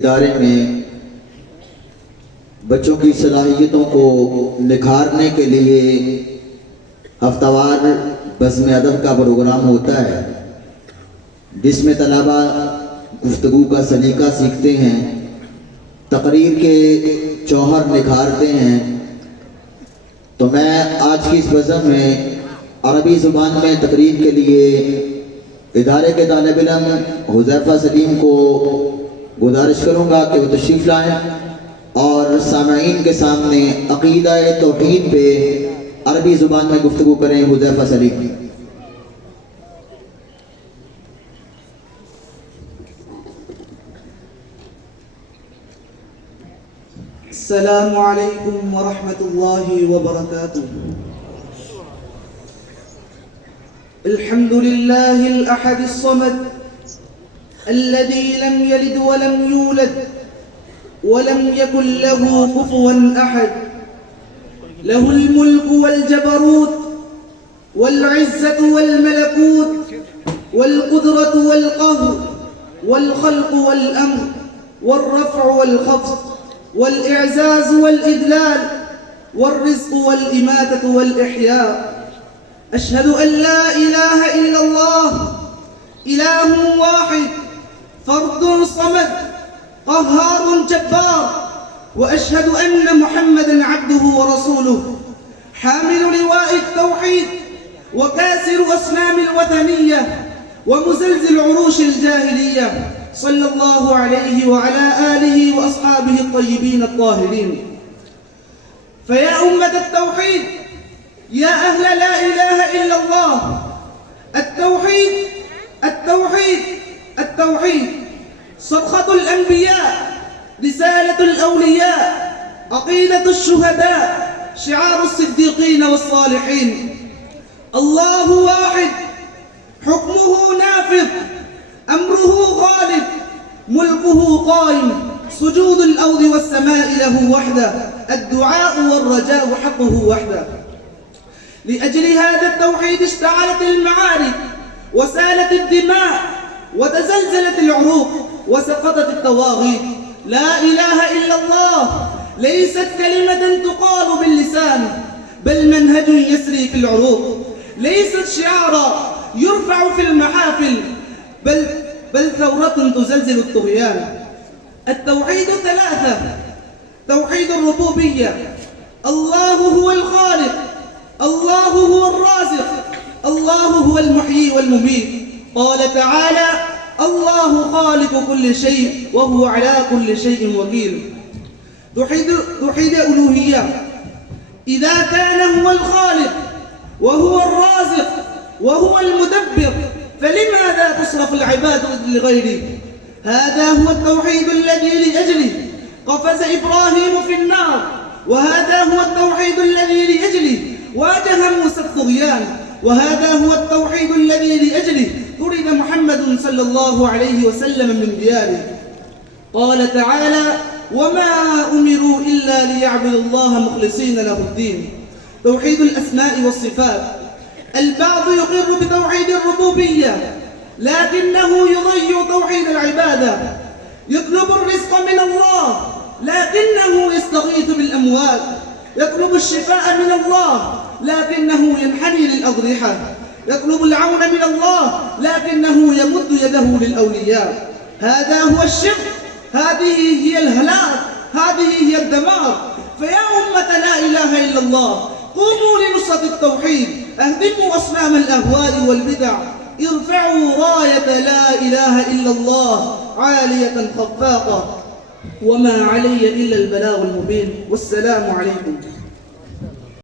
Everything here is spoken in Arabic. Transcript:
इदारे में बच्चों की सलाहियतों को निखारने के लिए हफ्तावार बज़्म अदब का प्रोग्राम होता है, जिसमें तलबा गुफ्तगू का सलीका सीखते हैं, तकरीर के जौहर निखारते हैं। तो मैं आज की इस बज़्म में अरबी ज़ुबान में तकरीर के लिए इदारे के तालिब-इल्म हुज़ैफ़ा सलीम को गुजारिश करूँगा कि वो तशरीफ़ लाएँ और सामईन के सामने अक़ीदा-ए तौहीद पे अरबी ज़ुबान में गुफ्तगू करें। हुज़ैफ़ा सलीम। अस्सलामु अलैकुम व रहमतुल्लाहि व बरकातुहू। अल्हम्दुलिल्लाहिल अहदिस समद الذي لم يلد ولم يولد ولم يكن له كفوا أحد، له الملك والجبروت والعزة والملكوت والقدرة والقهر والخلق والأمر والرفع والخفض والإعزاز والإذلال والرزق والإماتة والإحياء. أشهد أن لا إله إلا الله إله واحد فرد صمد قهار جبار، وأشهد أن محمدًا عبده ورسوله حامل لواء التوحيد وكاسر أصنام الوثنية ومزلزل عروش الجاهلية، صلى الله عليه وعلى آله وأصحابه الطيبين الطاهرين. فيا أمة التوحيد، يا أهل لا إله إلا الله، التوحيد التوحيد التوحيد، صرخة الأنبياء، رسالة الأولياء، عقيدة الشهداء، شعار الصديقين والصالحين. الله واحد، حكمه نافذ، أمره غالب، ملكه قائم، سجود الأرض والسماء له وحده، الدعاء والرجاء حقه وحده. لأجل هذا التوحيد اشتعلت المعارك وسالت الدماء وتزلزلت العروق وسقطت الطواغيت. لا إله إلا الله ليست كلمة تقال باللسان، بل منهج يسري في العروق، ليست شعارا يرفع في المحافل، بل ثورة تزلزل الطغيان. التوحيد ثلاثة: توحيد الربوبية، الله هو الخالق، الله هو الرازق، الله هو المحيي والمميت. قال تعالى: الله خالق كل شيء وهو على كل شيء وكيل. توحيد الألوهية، إذا كان هو الخالق وهو الرازق وهو المدبر، فلماذا تصرف العبادة لغيره؟ هذا هو التوحيد الذي لأجله قفز إبراهيم في النار، وهذا هو التوحيد الذي لأجله واجه موسى الطغيان، وهذا هو التوحيد الذي لأجله طرد محمد صلى الله عليه وسلم من دياره. قال تعالى: وما أمروا إلا ليعبدوا الله مخلصين له الدين. توحيد الأسماء والصفات، البعض يقر بتوحيد الربوبية لكنه يضيع توحيد العبادة، يطلب الرزق من الله لكنه يستغيث بالأموات، يطلب الشفاء من الله لكنه ينحني للأضرحة، يطلب العون من الله لكنه يمد يده للأولياء. هذا هو الشرك، هذه هي الهلاك، هذه هي الدمار. فيا أمة لا إله إلا الله، قوموا لنصرة التوحيد، اهدموا أصنام الأهواء والبدع، ارفعوا راية لا إله إلا الله عالية خفاقة، وما علي إلا البلاغ المبين. والسلام عليكم.